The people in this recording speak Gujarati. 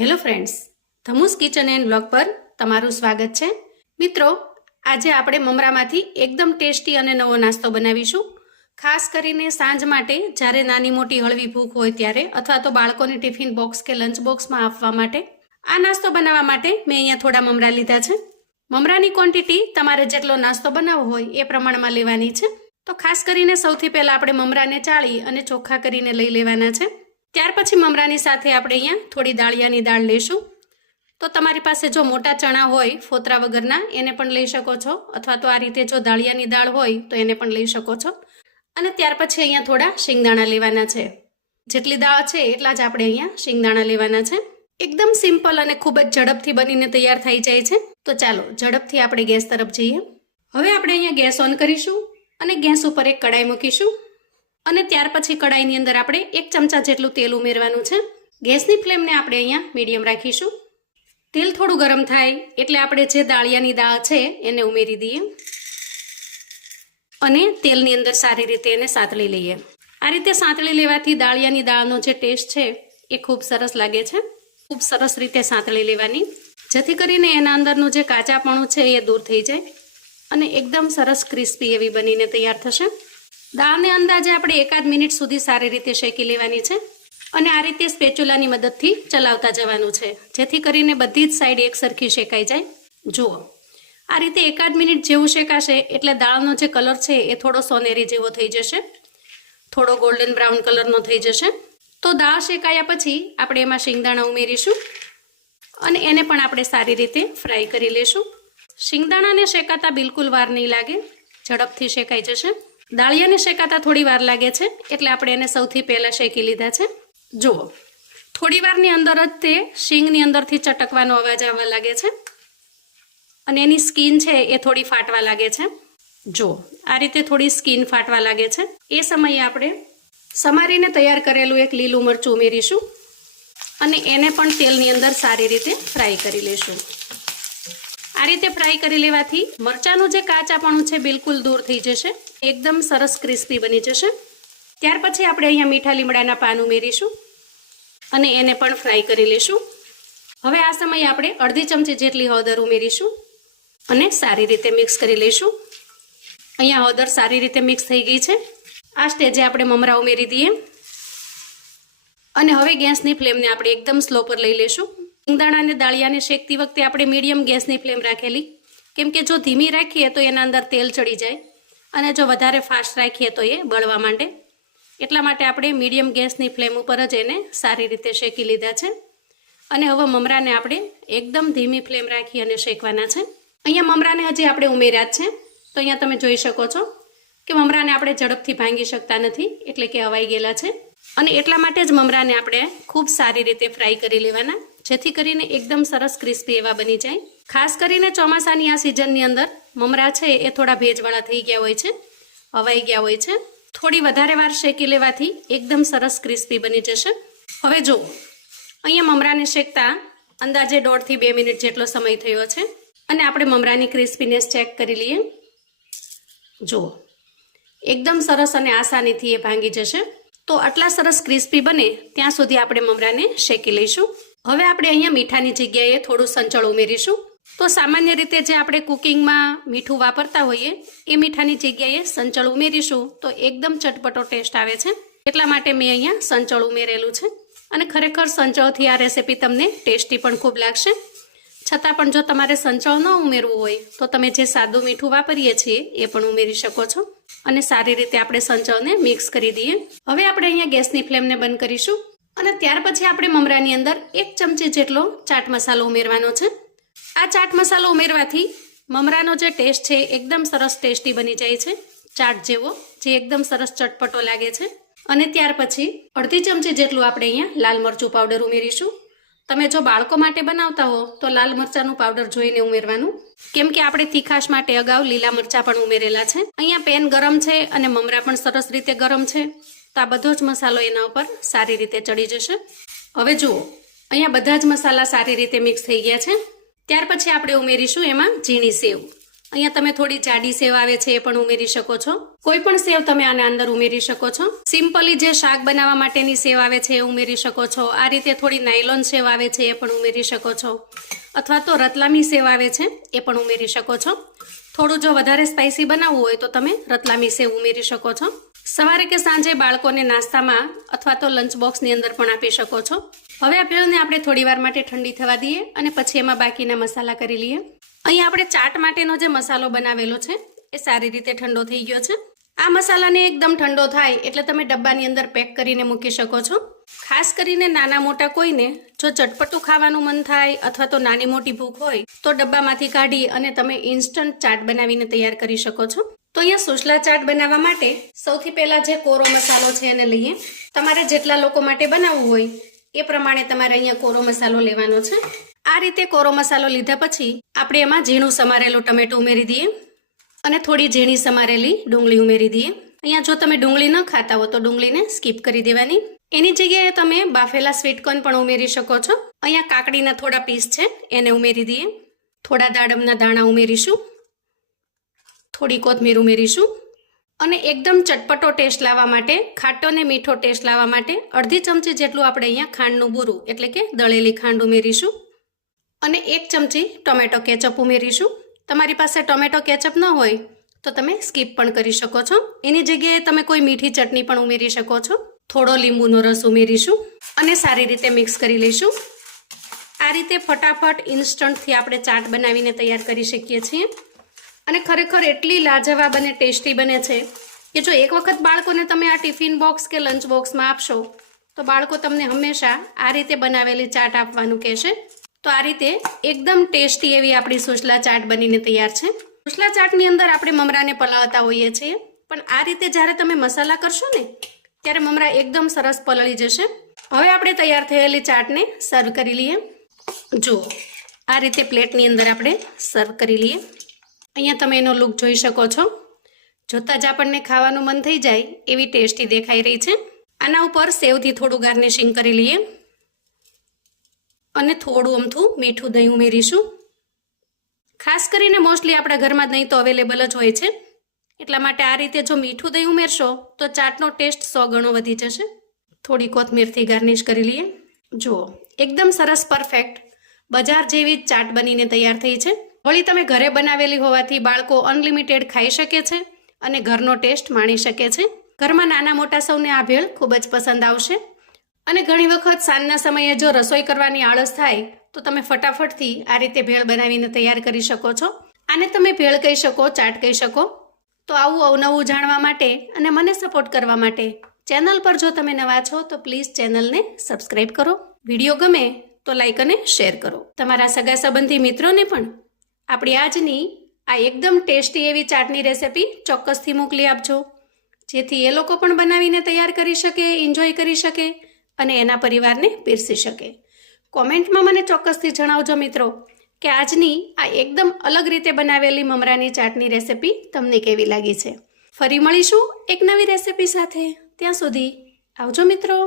હેલો ફ્રેન્ડ્સ, ધમુસ કિચન એન્ડ બ્લોગ પર તમારું સ્વાગત છે. મિત્રો, આજે આપણે મમરામાંથી એકદમ ટેસ્ટી અને નવો નાસ્તો બનાવીશું. ખાસ કરીને સાંજ માટે જ્યારે નાની મોટી હળવી ભૂખ હોય ત્યારે અથવા તો બાળકોને ટિફિન બોક્સ કે લંચ બોક્સમાં આપવા માટે. આ નાસ્તો બનાવવા માટે મેં અહીંયા થોડા મમરા લીધા છે. મમરાની ક્વોન્ટિટી તમારે જેટલો નાસ્તો બનાવવો હોય એ પ્રમાણમાં લેવાની છે. તો ખાસ કરીને સૌથી પહેલાં આપણે મમરાને ચાળી અને ચોખ્ખા કરીને લઈ લેવાના છે. ત્યાર પછી મમરાની સાથે આપણે અહીંયા થોડી દાળિયાની દાળ લઈશું. તો તમારી પાસે જો મોટા ચણા હોય ફોતરા વગરના, એને પણ લઈ શકો છો. અથવા તો આ રીતે જો દાળિયાની દાળ હોય, તો એને પણ લઈ શકો છો. અને ત્યાર પછી અહીંયા થોડા શિંગદાણા લેવાના છે. જેટલી દાળ છે, એટલા જ આપણે અહીંયા શિંગદાણા લેવાના છે. એકદમ સિમ્પલ અને ખૂબ જ ઝડપથી બનીને તૈયાર થઈ જાય છે. તો ચાલો, ઝડપથી આપણે ગેસ તરફ જઈએ. હવે આપણે અહીંયા ગેસ ઓન કરીશું અને ગેસ ઉપર એક કડાઈ મૂકીશું. અને ત્યાર પછી કડાઈની અંદર આપણે એક ચમચા જેટલું તેલ ઉમેરવાનું છે. ગેસની ફ્લેમને આપણે અહીંયા મીડિયમ રાખીશું. તેલ થોડું ગરમ થાય એટલે આપણે જે દાળિયાની દાળ છે એને ઉમેરી દઈએ. અને તેલની અંદર સારી રીતે એને સાંતળી લઈએ. આ રીતે સાંતળી લેવાથી દાળિયાની દાળનો જે ટેસ્ટ છે એ ખૂબ સરસ લાગે છે. ખૂબ સરસ રીતે સાંતળી લેવાની. જેથી કરીને એના અંદરનું જે કાચાપણું છે એ દૂર થઈ જાય અને એકદમ સરસ ક્રિસ્પી એવી બનીને તૈયાર થશે. દાળને અંદાજે આપણે એકાદ મિનિટ સુધી સારી રીતે શેકી લેવાની છે અને આ રીતે સ્પેચ્યુલાની મદદથી ચલાવતા જવાનું છે. જેથી કરીને બધી જ સાઈડ એક સરખી શેકાઈ જાય. જુઓ, આ રીતે એકાદ મિનિટ જેવું શેકાશે એટલે દાળનો જે કલર છે એ થોડો સોનેરી જેવો થઈ જશે. થોડો ગોલ્ડન બ્રાઉન કલરનો થઈ જશે. તો દાળ શેકાયા પછી આપણે એમાં શિંગદાણા ઉમેરીશું અને એને પણ આપણે સારી રીતે ફ્રાય કરી લેશું. શિંગદાણાને શેકાતા બિલકુલ વાર નહીં લાગે. ઝડપથી શેકાઈ જશે. દાળિયાને શેકાતા થોડી વાર લાગે છે, એટલે આપણે એને સૌથી પહેલાં શેકી લીધા છે. જુઓ, થોડી વારની અંદર જ તે શીંગની અંદરથી ચટકવાનો અવાજ આવવા લાગે છે અને એની સ્કીન છે એ થોડી ફાટવા લાગે છે. જુઓ, આ રીતે થોડી સ્કીન ફાટવા લાગે છે. એ સમયે આપણે સમારીને તૈયાર કરેલું એક લીલું મરચું ઉમેરીશું અને એને પણ તેલની અંદર સારી રીતે ફ્રાય કરી લેશું. આ રીતે ફ્રાય કરી લેવાથી મરચાંનું જે કાચાપણું છે, બિલકુલ દૂર થઈ જશે. એકદમ સરસ ક્રિસ્પી બની જશે. ત્યાર પછી આપણે અહીંયા મીઠા લીમડાના પાન ઉમેરીશું અને એને પણ ફ્રાય કરી લેશું હવે આ સમયે આપણે અડધી ચમચી જેટલી હળદર ઉમેરીશું અને સારી રીતે મિક્સ કરી લઈશું. અહીંયા હળદર સારી રીતે મિક્સ થઈ ગઈ છે. આ સ્ટેજે આપણે મમરા ઉમેરી દઈએ. અને હવે ગેસની ફ્લેમને આપણે એકદમ સ્લો પર લઈ લેશું સિંગદાણા અને દાળિયાને શેકતી વખતે આપણે મીડિયમ ગેસની ફ્લેમ રાખેલી. કેમ કે જો ધીમી રાખીએ તો એના અંદર તેલ ચડી જાય. અને જો વધારે ફાસ્ટ રાખીએ તો એ બળવા માંડે. એટલા માટે આપણે મીડિયમ ગેસની ફ્લેમ ઉપર જ એને સારી રીતે શેકી લીધા છે. અને હવે મમરાને આપણે એકદમ ધીમી ફ્લેમ રાખી અને શેકવાના છે. અહીંયા મમરાને હજી આપણે ઉમેર્યા છે. તો અહીંયા તમે જોઈ શકો છો કે મમરાને આપણે ઝડપથી ભાંગી શકતા નથી, એટલે કે હવાઈ ગયેલા છે. અને એટલા માટે જ મમરાને આપણે ખૂબ સારી રીતે ફ્રાય કરી લેવાના, જેથી કરીને એકદમ સરસ ક્રિસ્પી એવા બની જાય. ખાસ કરીને ચોમાસાની આ સિઝનની અંદર મમરા છે એ થોડા ભેજવાળા થઈ ગયા હોય છે હવાઈ ગયા હોય છે. થોડી વધારે વાર શેકી લેવાથી એકદમ સરસ ક્રિસ્પી બની જશે. હવે જો અહીંયા મમરાને શેકતા અંદાજે દોઢથી બે મિનિટ જેટલો સમય થયો છે. અને આપણે મમરાની ક્રિસ્પીનેસ ચેક કરી લઈએ. જુઓ, એકદમ સરસ અને આસાનીથી એ ભાંગી જશે. તો આટલા સરસ ક્રિસ્પી બને ત્યાં સુધી આપણે મમરાને શેકી લઈશું. હવે આપણે અહીંયા મીઠાની જગ્યાએ થોડું સંચળ ઉમેરીશું. તો સામાન્ય રીતે જે આપણે કુકિંગમાં મીઠું વાપરતા હોઈએ, એ મીઠાની જગ્યાએ સંચળ ઉમેરીશું તો એકદમ ચટપટો ટેસ્ટ આવે છે. એટલા માટે મેં અહીંયા સંચળ ઉમેરેલું છે અને ખરેખર સંચળથી આ રેસીપી તમને ટેસ્ટી પણ ખૂબ લાગશે. છતાં પણ જો તમારે સંચળ ન ઉમેરવું હોય, તો તમે જે સાદું મીઠું વાપરીએ છીએ, એ પણ ઉમેરી શકો છો અને સારી રીતે આપણે સંચળને મિક્સ કરી દઈએ. હવે આપણે અહીંયા ગેસની ફ્લેમને બંધ કરીશું અને ત્યાર પછી આપણે મમરાની અંદર એક ચમચી જેટલો ચાટ મસાલો ઉમેરવાનો છે. આ ચાટ મસાલો ઉમેરવાથી મમરાનો જે ટેસ્ટ છે એકદમ સરસ ટેસ્ટી બની જાય છે. ચાટ જેવો, જે એકદમ સરસ ચટપટો લાગે છે. અને ત્યાર પછી અડધી ચમચી જેટલું આપણે અહીંયા લાલ મરચું પાવડર ઉમેરીશું. તમે જો બાળકો માટે બનાવતા હો, તો લાલ મરચાંનું પાવડર જોઈને ઉમેરવાનું. કેમ કે આપણે તીખાશ માટે અગાઉ લીલા મરચાં પણ ઉમેરેલા છે. અહીંયા પેન ગરમ છે અને મમરા પણ સરસ રીતે ગરમ છે. તો આ બધો જ મસાલો એના ઉપર સારી રીતે ચડી જશે. હવે જુઓ, અહીંયા બધા જ મસાલા સારી રીતે મિક્સ થઈ ગયા છે. ત્યાર પછી આપણે ઉમેરીશું એમાં ઝીણી સેવ. અહીંયા તમે થોડી જાડી સેવ આવે છે એ પણ ઉમેરી શકો છો. કોઈ પણ સેવ તમે આના અંદર ઉમેરી શકો છો. સિમ્પલી જે શાક બનાવવા માટેની સેવ આવે છે એ ઉમેરી શકો છો. આ રીતે થોડી નાયલોન સેવ આવે છે એ પણ ઉમેરી શકો છો. અથવા તો રતલામી સેવ આવે છે એ પણ ઉમેરી શકો છો. થોડું જો વધારે સ્પાઇસી બનાવવું હોય તો તમે રતલામી સેવ ઉમેરી શકો છો. સવારે કે સાંજે બાળકોને નાસ્તામાં અથવા તો લંચ બોક્સની અંદર પણ આપી શકો છો. હવે આ ભેળને આપણે થોડી વાર માટે ઠંડી થવા દઈએ અને પછી એમાં બાકીના મસાલા કરી લઈએ. અહીંયા આપણે ચાટ માટેનો જે મસાલો બનાવેલો છે, એ સારી રીતે ઠંડો થઈ ગયો છે. આ મસાલાને એકદમ ઠંડો થાય એટલે તમે ડબ્બાની અંદર પેક કરીને મૂકી શકો છો. ખાસ કરીને નાના મોટા કોઈને જો ચટપટું ખાવાનું મન થાય અથવા તો નાની મોટી ભૂખ હોય, તો ડબ્બામાંથી કાઢી અને તમે ઇન્સ્ટન્ટ ચાટ બનાવીને તૈયાર કરી શકો છો. તો અહીંયા સુશલા ચાટ બનાવવા માટે સૌથી પહેલા જે કોરો મસાલો છે એને લઈએ. તમારે જેટલા લોકો માટે બનાવવું હોય એ પ્રમાણે તમારે અહીંયા કોરો મસાલો લેવાનો છે. આ રીતે કોરો મસાલો લીધા પછી આપણે એમાં ઝીણું સમારેલું ટમેટું ઉમેરી દઈએ અને થોડી ઝીણી સમારેલી ડુંગળી ઉમેરી દઈએ. અહીંયા જો તમે ડુંગળી ન ખાતા હો તો ડુંગળીને સ્કીપ કરી દેવાની. એની જગ્યાએ તમે બાફેલા સ્વીટકોર્ન પણ ઉમેરી શકો છો. અહીંયા કાકડીના થોડા પીસ છે, એને ઉમેરી દઈએ. થોડા દાડમના દાણા ઉમેરીશું. થોડી કોથમીર ઉમેરીશું અને એકદમ ચટપટો ટેસ્ટ લાવવા માટે, ખાટો અને મીઠો ટેસ્ટ લાવવા માટે અડધી ચમચી જેટલું આપણે અહીંયા ખાંડનું બૂરું, એટલે કે દળેલી ખાંડ ઉમેરીશું અને એક ચમચી ટોમેટો કેચઅપ ઉમેરીશું. તમારી પાસે ટોમેટો કેચઅપ ન હોય તો તમે સ્કીપ પણ કરી શકો છો. એની જગ્યાએ તમે કોઈ મીઠી ચટણી પણ ઉમેરી શકો છો. થોડો લીંબુનો રસ ઉમેરીશું અને સારી રીતે મિક્સ કરી લઈશું. આ રીતે ફટાફટ ઇન્સ્ટન્ટથી આપણે ચાટ બનાવીને તૈયાર કરી શકીએ છીએ. અને ખરેખર એટલી લાજવાબ અને ટેસ્ટી બને છે કે જો એક વખત બાળકોને તમે આ ટિફિન બોક્સ કે લંચ બોક્સમાં આપશો, તો બાળકો તમને હંમેશા આ રીતે બનાવેલી ચાટ આપવાનું કહેશે. તો આ રીતે એકદમ ટેસ્ટી એવી આપણી સુસલા ચાટ બનીને તૈયાર છે. સુસલા ચાટની અંદર આપણે મમરાને પલાવતા હોઈએ છીએ, પણ આ રીતે જ્યારે તમે મસાલા કરશો ને, ત્યારે મમરા એકદમ સરસ પલળી જશે. હવે આપણે તૈયાર થયેલી ચાટને સર્વ કરી લઈએ. જુઓ, આ રીતે પ્લેટની અંદર આપણે સર્વ કરી લઈએ. અહીંયા તમે એનો લુક જોઈ શકો છો. જોતાં જ આપણને ખાવાનું મન થઈ જાય એવી ટેસ્ટી દેખાઈ રહી છે. આના ઉપર સેવથી થોડું ગાર્નિશિંગ કરી લઈએ. અને થોડું અમથું મીઠું દહીં ઉમેરીશું. ખાસ કરીને મોસ્ટલી આપણા ઘરમાં દહીં તો અવેલેબલ જ હોય છે. એટલા માટે આ રીતે જો મીઠું દહીં ઉમેરશો તો ચાટનો ટેસ્ટ સો ગણો વધી જશે. થોડી કોથમીરથી ગાર્નિશ કરી લઈએ. જુઓ, એકદમ સરસ પરફેક્ટ બજાર જેવી જ ચાટ બનીને તૈયાર થઈ છે. વળી તમે ઘરે બનાવેલી હોવાથી બાળકો અનલિમિટેડ ખાઈ શકે છે અને ઘરનો ટેસ્ટ માણી શકે છે. ઘરમાં નાના મોટા સૌને આ ભેળ ખૂબ જ પસંદ આવશે. અને ઘણી વખત સાંજના સમયે જો રસોઈ કરવાની આળસ થાય, તો તમે ફટાફટથી આ રીતે ભેળ બનાવીને તૈયાર કરી શકો છો. આને તમે ભેળ કહી શકો, ચાટ કહી શકો. તો આવું અવનવું જાણવા માટે અને મને સપોર્ટ કરવા માટે ચેનલ પર જો તમે નવા છો, તો પ્લીઝ ચેનલને સબસ્ક્રાઈબ કરો. વીડિયો ગમે તો લાઈક અને શેર કરો. તમારા સગા સંબંધી મિત્રોને પણ આપણી આજની આ એકદમ ટેસ્ટી એવી ચાટની રેસિપી ચોક્કસથી મોકલી આપજો. જેથી એ લોકો પણ બનાવીને તૈયાર કરી શકે એન્જોય કરી શકે અને એના પરિવારને પીરસી શકે. કોમેન્ટમાં મને ચોક્કસથી જણાવજો મિત્રો કે આજની આ એકદમ અલગ રીતે બનાવેલી મમરાની ચાટની રેસિપી તમને કેવી લાગી છે. ફરી મળીશું એક નવી રેસિપી સાથે. ત્યાં સુધી આવજો મિત્રો.